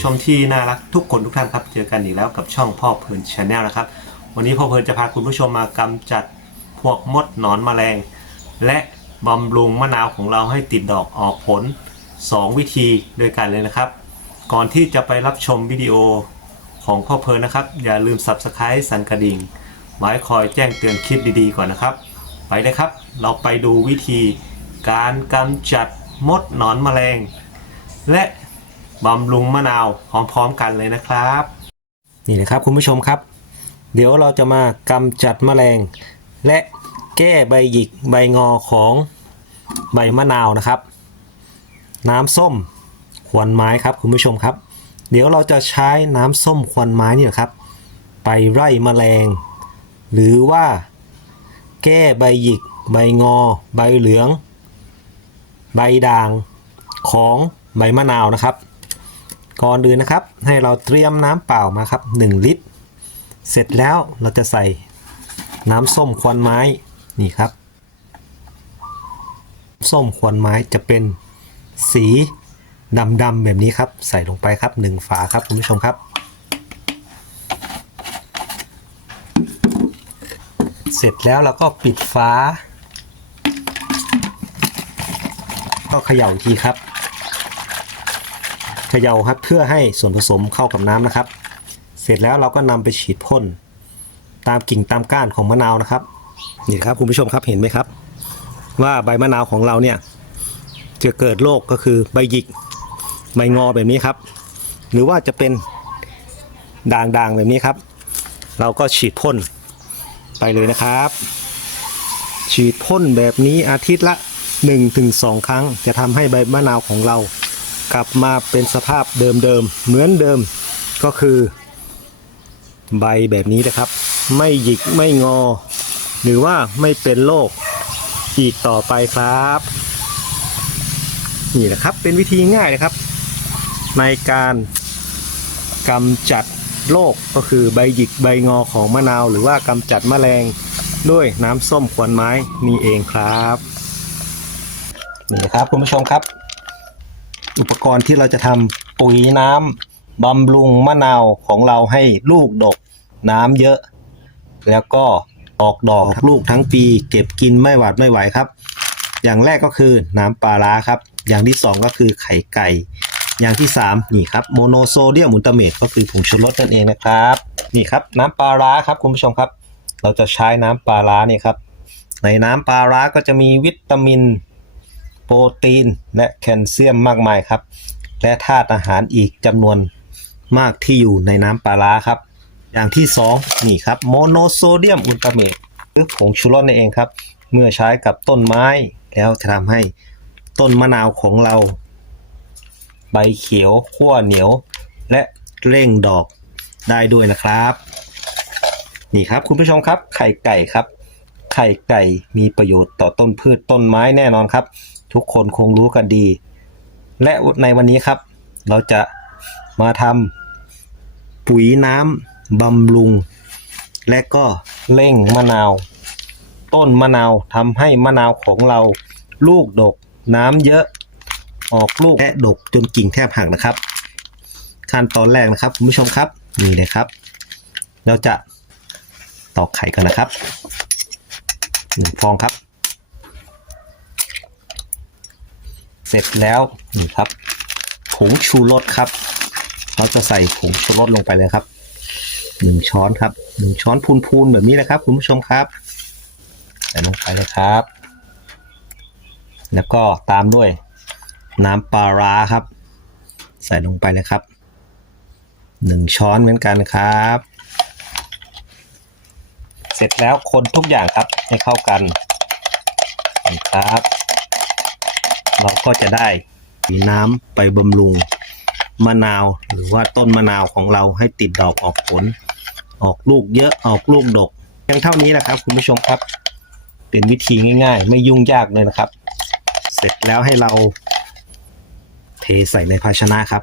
ผู้ชมที่น่ารักทุกคนทุกท่านครับ เจอกันอีกแล้วกับช่องพ่อเพลินชาแนลนะครับ วันนี้พ่อเพลินจะพาคุณผู้ชมมากำจัดพวกมดหนอนแมลง และบำรุงมะนาวของเราให้ติดดอกออกผล 2 วิธีด้วยกันเลยนะครับ ก่อนที่จะไปรับชมวิดีโอของพ่อเพลินนะครับ อย่าลืม Subscribe สั่นกระดิ่งไว้คอยแจ้งเตือนคลิปดีๆก่อนนะครับ ไปเลยครับ เราไปดูวิธีการกำจัดมดหนอนแมลง และ บำรุงมะนาวพร้อมๆกันเลยนะครับ นี่นะครับคุณผู้ชมครับ เดี๋ยวเราจะมากำจัดแมลง และแก้ใบหยิกใบงอของใบมะนาวนะครับ น้ำส้มควนไม้ครับคุณผู้ชมครับ เดี๋ยวเราจะใช้น้ำส้มควนไม้นี่นะครับ ไปไล่แมลง หรือว่า แก้ใบหยิก ใบงอ ใบเหลือง ใบด่างของใบมะนาวนะครับ ก่อนอื่นนะครับ ให้เราเตรียมน้ำเปล่ามาครับ 1 ลิตร เสร็จแล้วเราจะใส่น้ำส้มควันไม้นี่ครับ ส้มควันไม้จะเป็นสีดำๆแบบนี้ครับ ใส่ลงไปครับ 1 ฝาครับคุณผู้ชมครับ เสร็จแล้วเราก็ปิดฝาก็เขย่าอีกทีครับ เขย่าครับเพื่อให้ส่วนผสมเข้ากับน้ำนะครับ เสร็จแล้วเราก็นำไปฉีดพ่นตามกิ่งตามก้านของมะนาวนะครับนี่ครับคุณผู้ชมครับเห็นไหมครับ ว่าใบมะนาวของเราเนี่ยจะเกิดโรคก็คือใบหยิกใบงอแบบนี้ครับ หรือว่าจะเป็นด่างๆแบบนี้ครับ เราก็ฉีดพ่นไปเลยนะครับ ฉีดพ่นแบบนี้อาทิตย์ละ 1-2 ครั้ง จะทำให้ใบมะนาวของเรา กลับมาเป็นสภาพเดิมๆเหมือนเดิมก็คือ ใบแบบนี้นะครับ ไม่หยิกไม่งอ หรือว่าไม่เป็นโรคอีกต่อไปครับ นี่แหละครับเป็นวิธีง่ายนะครับ ในการกำจัดโรคก็คือใบหยิกใบงอของมะนาว หรือว่ากำจัดแมลงด้วยน้ำส้มควนไม้นี่เองครับนี่ครับคุณผู้ชมครับ อุปกรณ์ที่เราจะทำปุ๋ยน้ำบำรุงมะนาวของเราให้ลูกดกน้ำเยอะ แล้วก็ออกดอกลูกทั้งปี เก็บกินไม่หวาดไม่ไหวครับ อย่างแรกก็คือน้ำปลาร้าครับ อย่างที่สองก็คือไข่ไก่ อย่างที่สามนี่ครับโมโนโซเดียมอุลตราเมตก็คือผงชูรสนั่นเองนะครับ นี่ครับน้ำปลาร้าครับคุณผู้ชมครับ เราจะใช้น้ำปลาร้าเนี่ยครับในน้ำปลาร้าก็จะมีวิตามินโปรตีน และแคลเซียมมากมายครับ และธาตุอาหารอีกจำนวนมากที่อยู่ในน้ำปลาร้าครับ อย่างที่ 2 นี่ครับโมโนโซเดียมอุลตราเมตหรือผงชูรสนั่นเองครับ เมื่อใช้กับต้นไม้แล้วจะทำให้ต้นมะนาวของเรา ใบเขียวขั้วเหนียว และเร่งดอกได้ด้วยนะครับ นี่ครับคุณผู้ชมครับไข่ไก่ครับ ไข่ไก่มีประโยชน์ต่อต้นพืชต้นไม้แน่นอนครับ ทุกคนคงรู้กันดี และในวันนี้ครับ เราจะมาทำปุ๋ยน้ำบำรุง และก็เร่งมะนาว ต้นมะนาวทำให้มะนาวของเราลูกดกน้ำเยอะออกลูกและดกจนกิ่งแทบหักนะครับ ขั้นตอนแรกนะครับคุณผู้ชมครับนี่เลยครับ เราจะตอกไข่กันนะครับหนึ่งฟองครับ เสร็จแล้วนี่ครับผงชูรสครับ เราจะใส่ผงชูรสลงไปเลยครับหนึ่งช้อนครับหนึ่งช้อนพูนๆแบบนี้นะครับ คุณผู้ชมครับใส่ลงไปเลยครับ แล้วก็ตามด้วยน้ำปลาร้าครับ ใส่ลงไปเลยครับหนึ่งช้อนเหมือนกันครับ เสร็จแล้วคนทุกอย่างครับให้เข้ากันนี่ครับ เราก็จะได้น้ำไปบำรุงมะนาว หรือว่าต้นมะนาวของเราให้ติดดอกออกผล ออกลูกเยอะออกลูกดกเพียงเท่านี้นะครับ คุณผู้ชมครับ เป็นวิธีง่าย ๆ ไม่ยุ่งยากเลยนะครับ เสร็จแล้วให้เราเทใส่ในภาชนะครับ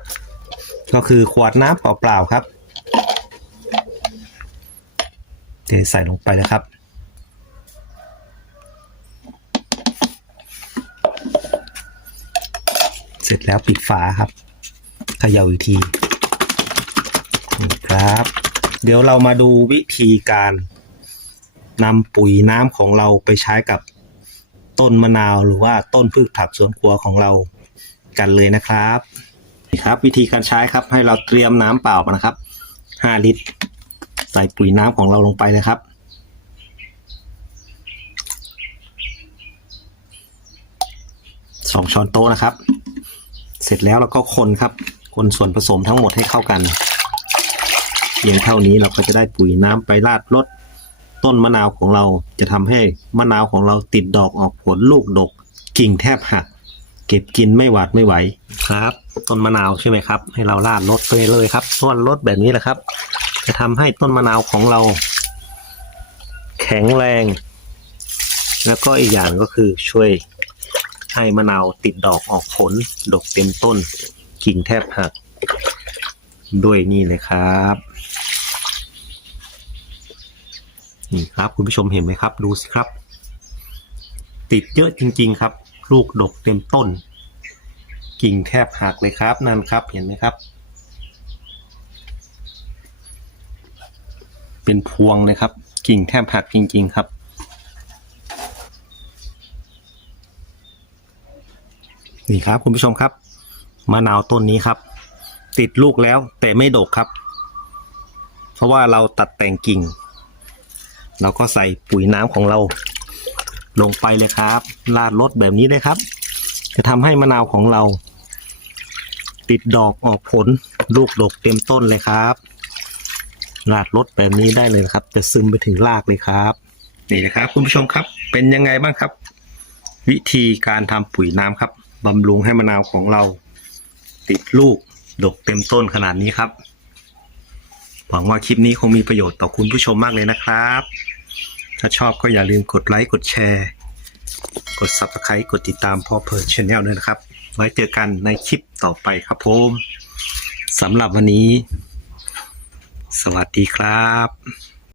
ก็คือขวดน้ำเปล่าๆครับ เทใส่ลงไปนะครับ เสร็จ แล้วปิดฝาครับเขย่าอีกทีนี่ครับ เดี๋ยวเรามาดูวิธีการนำปุ๋ยน้ำของเราไปใช้กับต้นมะนาวหรือว่าต้นพืชผักสวนครัวของเรากันเลยนะครับนี่ครับวิธีการใช้ครับให้เราเตรียมน้ำเปล่ามานะครับ 5 ลิตร ใส่ปุ๋ยน้ำของเราลงไปเลยครับสองช้อนโต๊ะนะครับ เสร็จแล้วเราก็คนครับ คนส่วนผสมทั้งหมดให้เข้ากันเพียงเท่านี้เราก็จะได้ปุ๋ยน้ำไปราดรดต้นมะนาวของเราจะทำให้มะนาวของเราติดดอกออกผลลูกดก กิ่งแทบหัก เก็บกินไม่หวาดไม่ไหวครับ ต้นมะนาวใช่ไหมครับ ให้เราราดรดไปเลยครับต้นรดแบบนี้แหละครับ จะทำให้ต้นมะนาวของเรา แข็งแรง แล้วก็อีกอย่างก็คือช่วย ให้มะนาวติดดอกออกผล ดกเต็มต้น กิ่งแทบหัก ด้วยนี่เลยครับ นี่ครับคุณผู้ชมเห็นไหมครับ ดูสิครับ ติดเยอะจริง ๆ ครับ ลูกดกเต็มต้น กิ่งแทบหักเลยครับนั่นครับเห็นไหมครับ เป็นพวงเลยครับ กิ่งแทบหักจริง ๆ ครับ นี่ครับ คุณผู้ชมครับมะนาวต้นนี้ครับ ติดลูกแล้วแต่ไม่ดกครับ เพราะว่าเราตัดแต่งกิ่ง เราก็ใส่ปุ๋ยน้ำของเรา ลงไปเลยครับลาดรดแบบนี้เลยครับ จะทำให้มะนาวของเรา ติดดอกออกผลลูกดกเต็มต้นเลยครับลาดรดแบบนี้ได้เลยครับ จะซึมไปถึงรากเลยครับ นี่นะครับ คุณผู้ชมครับ เป็นยังไงบ้างครับ วิธีการทำปุ๋ยน้ำครับ บำรุงให้มะนาวของเรา ติดลูกดกเต็มต้นขนาดนี้ครับ หวังว่าคลิปนี้คงมีประโยชน์ต่อคุณผู้ชมมากเลยนะครับ ถ้าชอบก็อย่าลืมกดไลค์กดแชร์ กด Subscribe กดติดตามพ่อเพิร์ดชแนลด้วยนะครับ ไว้เจอกันในคลิปต่อไปครับผมสำหรับวันนี้ สวัสดีครับ